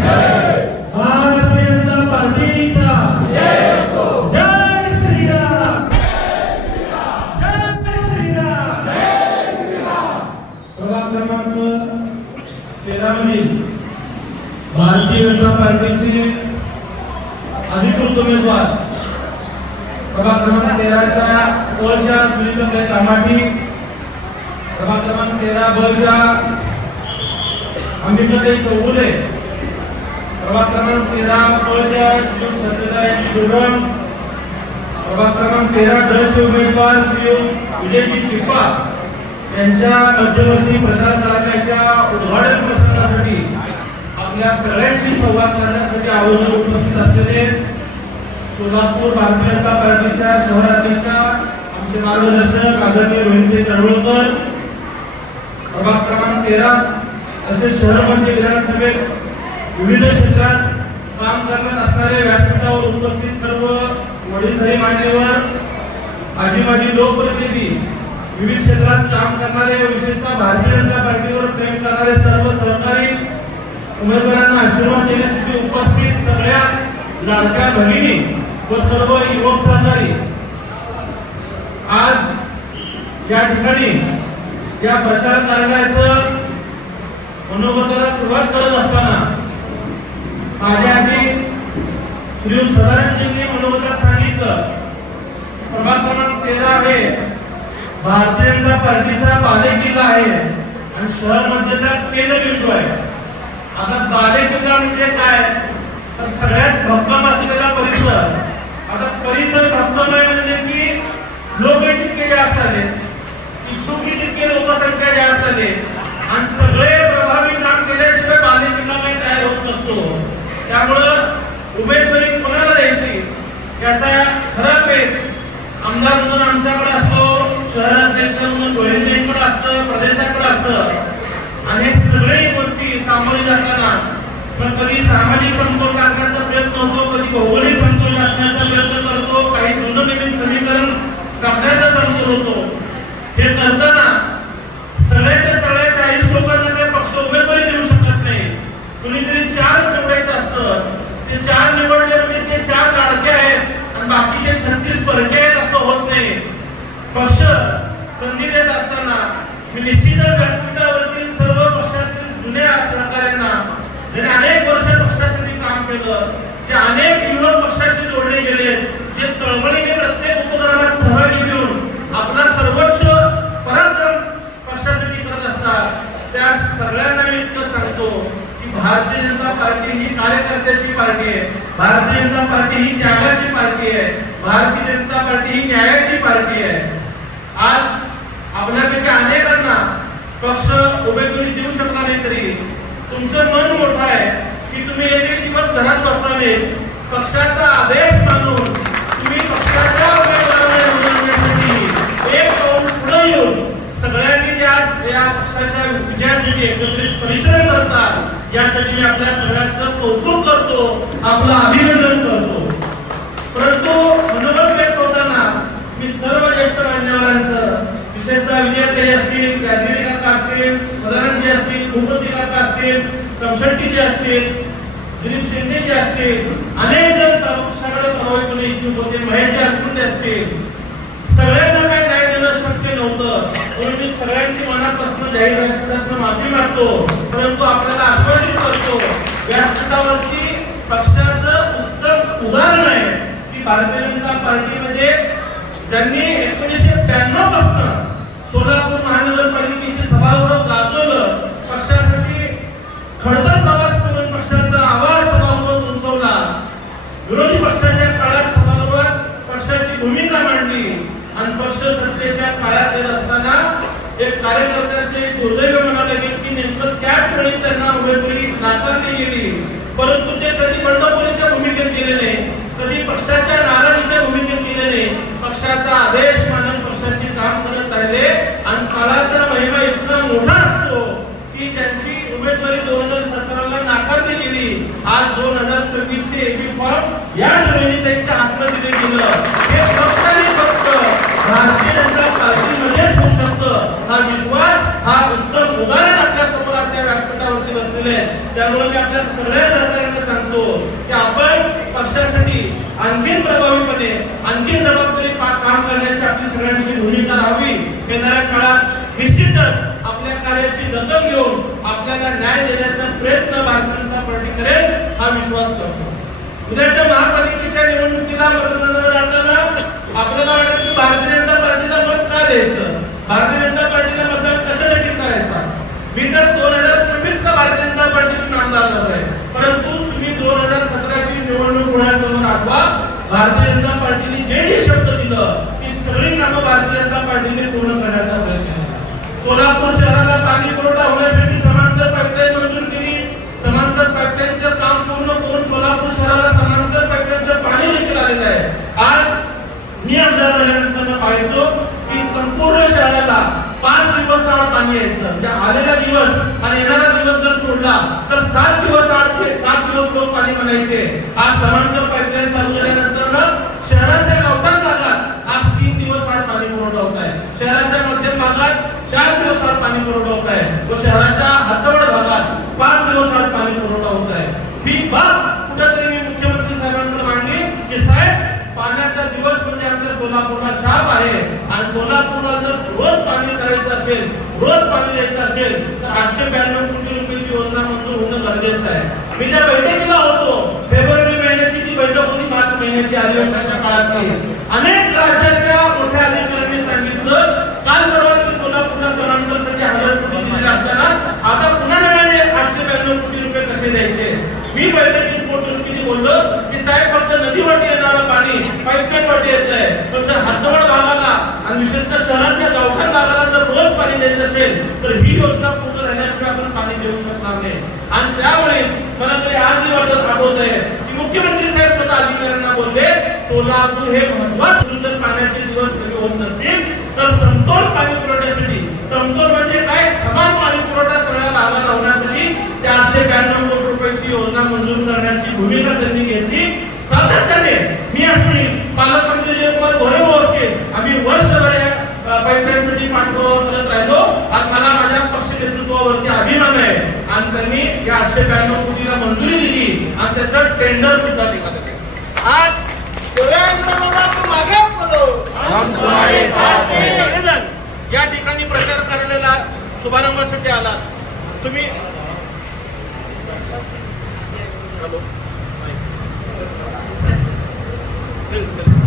भारतीय जनता पार्टीचा जय श्रीराम, जय श्रीराम. प्रभाग क्रमांक 13 मधील भारतीय जनता पार्टीचे अधिकृत उमेदवार प्रभाग क्रमांक 13च्या च्या सुनीताताई कामाठी, प्रभाग क्रमांक 13 च्या अंबिकाताई चौगुले, प्रभाग क्रमांक 13 च्या श्री सत्यताई जोरण, प्रभाग क्रमांक 13 चे उमेदवार श्री विजयजी चिप्पा यांच्या मध्यवर्ती प्रचार कार्याच्या उद्घाटन प्रसंगासाठी आपल्या सगळ्यांशी संवाद साधण्यासाठी आवर्जून उपस्थित असलेले सोलापूर भारतीय जनता पार्टीच्या शहराध्यक्षा आमचे मार्गदर्शक आदरणीय रोहिणी तळवळकर, प्रभाग क्रमांक 13 असे शहर मध्य विधानसभेत विविध क्षेत्रात काम करत असणारे व्यासपीठावर उपस्थित सर्व वडीलधारी मान्यवर, आजी माजी लोकप्रतिनिधी, विविध क्षेत्रात काम करणारे, विशेषतः भारतीय जनता पार्टीवर प्रेम करणारे सर्व सहकारी, उमेदवारांना आशीर्वाद देण्यासाठी उपस्थित सगळ्या लाडक्या भगिनी व सर्व युवक सहकारी, आज या ठिकाणी या प्रचार कार्याचं मनोगताला सुरुवात करत असताना माझ्या आधी श्री सदानंदजींनी मनोगतात सांगितलं, प्रभाग क्रमांक 13 हे भारतीय जनता पार्टीचा बालेकिल्ला आहे आणि शहर मध्येचा केंद्रबिंदू आहे. आता बालेकिल्ला म्हणजे काय, तर सगळ्यात भक्कम असलेला परिसर. आता परिसर भक्कम आहे म्हणजे की लोक तितके जास्त आले, इच्छुकी तितके लोकसंख्या जास्त आले आणि सगळे प्रभावी काम केल्याशिवाय बालेकिल्ला काही तयार होत नसतो. त्यामुळं उमेदवारी कोणाला द्यायची याचा खरा पेच आमदार म्हणून आमच्याकडे असतो, शहराध्यक्ष म्हणून रोहिणींकडे असतं, प्रदेशाकडे असतं आणि सगळे गोष्टी सामोरी जाताना पण कधी सामाजिक समतोल राखण्याचा प्रयत्न होतो, कधी भौगोलिक समतोल राखण्याचा प्रयत्न करतो, काही जुनं नवीन समीकरण राखण्याचा समतोल होतो. हे करताना सगळ्याच्या सगळ्या 40 लोकांना त्या पक्ष उमेदवारी देऊ शकत नाही. कुणीतरी 4 निवडायचं असतं, ते 4 निवडले म्हणजे ते 4 लाडके आहेत आणि बाकीचे 36 परके आहेत असं होत नाही. पक्ष संधी देत असताना मी निश्चितच व्यासपीठावरतील सर्व पक्षातील जुन्या सहकाऱ्यांना ज्यांनी अनेक वर्ष पक्षासाठी काम केलं, जे अनेक युवक पक्षाशी जोडले गेले, जे तळमळीने प्रत्येक उपक्रमात सहभागी घेऊन आपला सर्वोच्च पराक्रम पक्षासाठी करत असतात, त्या सगळ्यांना मी इतकं सांगतो की भारतीय जनता पार्टी ही कार्यकर्त्याची पार्टी आहे, भारतीय जनता पार्टी ही त्यागाची पार्टी आहे, भारतीय जनता पार्टी ही न्यायाची पार्टी आहे. आज आपल्यापैकी अनेकांना पक्ष उमेदवारी देऊ शकला नाही तरी तुमचं मन मोठं आहे की तुम्ही एक दिवस घरात बसताना पक्षाचा आदेश मानून तुम्ही पक्षाच्या उमेदवाराला निवडण्यासाठी एक पाऊल पुढे येऊन सगळ्यांनी जे आज या पक्षाच्या विजयासाठी एकत्रित परिश्रम करतात यासाठी मी आपल्या सगळ्यांचं कौतुक करतो, आपलं अभिनंदन करतो. परंतु मनोगत व्यक्त होताना मी सर्व ज्येष्ठ मान्यवरांचं, विशेषतः विजयाताई असतील, गांधीजी काका असतील, सदानंदजी असतील, भूपती काका असतील, कमशेट्टी असतील, दिलीप शिंदे असतील, अनेक जण पक्षाकडे प्रभावीपणे इच्छुक होते, महेशजी अनकुंटे असतील, सगळ्यांना काही न्याय देणं शक्य नव्हतं म्हणून मी सगळ्यांची मनापासून जाहीर व्यासपीठातून माफी मागतो. परंतु आपल्याला आश्वासित करतो व्यासपीठावरती पक्षाचं उत्तम उदाहरण आहे की भारतीय जनता पार्टीमध्ये ज्यांनी 1992 पासून सोलापूर महानगरपालिकेची सभागृह गाजवलं, पक्षासाठी खडतर प्रवास करून पक्षाचा आवाज सभागृहात उंचवला, विरोधी पक्षाच्या काळात सभागृहात पक्षाची भूमिका मांडली आणि पक्ष सत्तेच्या काळात येत असताना एक कार्यकर्त्याचे दुर्दैव म्हणावं लागेल की नेमकं त्याच वेळी त्यांना उमेदवारी नाकारली गेली. परंतु ते कधी बंडखोरीच्या भूमिकेत गेले नाही, कधी पक्षाच्या नाराजीच्या भूमिकेत गेले नाही, पक्षाचा आदेश मानून पक्षाशी काम करत राहिले आणि काळाचा महिमा इतका मोठा असतो की त्यांची उमेदवारी 2017 नाकारली गेली. आज 2026 चे एबी फॉर्म याच वेळी त्यांच्या हातात दिले गेलं. हे फक्त आणि फक्त भारतीय जनता पार्टीमध्येच होऊ शकतं. हा विश्वास, हा उत्तम उदाहरण आपल्या समोर असल्या व्यासपीठावरती बसलेले आहे. त्यामुळे मी आपल्या सगळ्या सहकार्यांना सांगतो की आपण पक्षासाठी आणखीन प्रभावीपणे आणखीन जबाबदारी काम करण्याची आपली सगळ्यांची भूमिका राहावी. येणाऱ्या काळात निश्चितच आपल्या कार्याची दखल घेऊन आपल्याला न्याय देण्याचा प्रयत्न भारतीय जनता पार्टी करेल हा विश्वास करतो. उद्याच्या महापालिकेच्या निवडणुकीला मतदानाला जाताना आपल्याला वाटतं की भारतीय जनता पार्टीला मत का द्यायचं, भारतीय जनता पार्टीला मतदान कशासाठी करायचा. मी तर 2026 ला भारतीय जनता पार्टीतून आमदार झालोय, परंतु तुम्ही 2017 ची निवडणूक होण्यासमोर आठवा. भारतीय जनता पार्टीने जे शब्द दिलं ती सगळी कामं भारतीय जनता पार्टीने पूर्ण करण्याचा प्रयत्न केला. सोलापूर शहराला पाणी पुरवठा होण्यासाठी समांतर पाईपलाईन मंजूर केली. समांतर पाईपलाईनचं काम पूर्ण करून सोलापूर शहराला समांतर पाईपलाईनचं पाणी देखील आलेलं आहे. आज मी आमदार झाल्यानंतर पाहायचो की संपूर्ण शहराला 5 दिवस आड पाणी यायचं. म्हणजे आलेला दिवस आणि येणारा दिवस जर सोडला तर 7 दिवस आड 7 दिवस लोक पाणी म्हणायचे. आज समांतर पाईपलाईन चालू झाल्यानंतर शहराच्या गावठाण भागात आज 3 दिवस आड पाणी पुरवठा होत आहे. शहराच्या मध्यम भागात 4 दिवस आड पाणी पुरवठा होत आहे व शहराच्या हातवड भागात 5 दिवस आड पाणी पुरवठा होत आहे. ही बाब कुठेतरी मी मुख्यमंत्री साहेबांकडे मांडली की साहेब पाण्याचा दिवस म्हणजे आमच्या सोलापूरला शाप आहे आणि सोलापूरला जर रोज पाणी करायचं असेल, रोज पाणी द्यायचं असेल तर 892 कोटी रुपयाची योजना मंजूर होणं गरजेचं आहे. मी त्या बैठकीला होतो. फेब्रुवारी महिन्याची ती बैठक होती, मार्च महिन्याची अधिवेशनाच्या काळात. अनेक राज्याच्या मोठ्या अधिकाऱ्यांनी सांगितलं काल परवा सोलापूरला समांतरसाठी 1000 कोटी दिले असताना आता पुन्हा नव्याने 892 कोटी रुपये कसे द्यायचे. मी बैठकीत पोटनिवडणुकीत बोललो की साहेब फक्त नदीवाटी येणारं पाणी पाईपलाईन वाटी येत आहे, पण जर हातवड भागाला आणि विशेषतः शहरातल्या गावठाण भागाला जर रोज पाणी द्यायचं असेल तर ही योजना पूर्ण झाल्याशिवाय आपण पाणी देऊ शकणार नाही. आणि त्यावेळेस मला तरी आजही वाटत आठवत आहे की मुख्यमंत्री साहेब स्वतः अधिकाऱ्यांना बोलले सोलापूर हे महत्त्वाचं जर पाण्याचे दिवस कमी होत नसतील तर समतोल पाणी पुरवठ्यासाठी, समतोल म्हणजे काय, समान पाणी पुरवठा सगळ्या भागाला होण्यासाठी 492 कोटी रुपयाची योजना मंजूर करण्याची भूमिका त्यांनी घेतली. सातत्याने मी असतील पालकमंत्री जयकुमार गोरे असतील आम्ही वर्षभर या पाईपलाईनसाठी पाठपुरावा करत राहिलो. आज मला माझ्या पक्ष नेतृत्वावरती अभिमान आहे आणि त्यांनी या 892 कोटीला मंजुरी दिली आणि त्याचं टेंडर सुद्धा निघालं. आज या ठिकाणी प्रचार करण्याला शुभारंभासाठी आला तुम्ही. हॅलो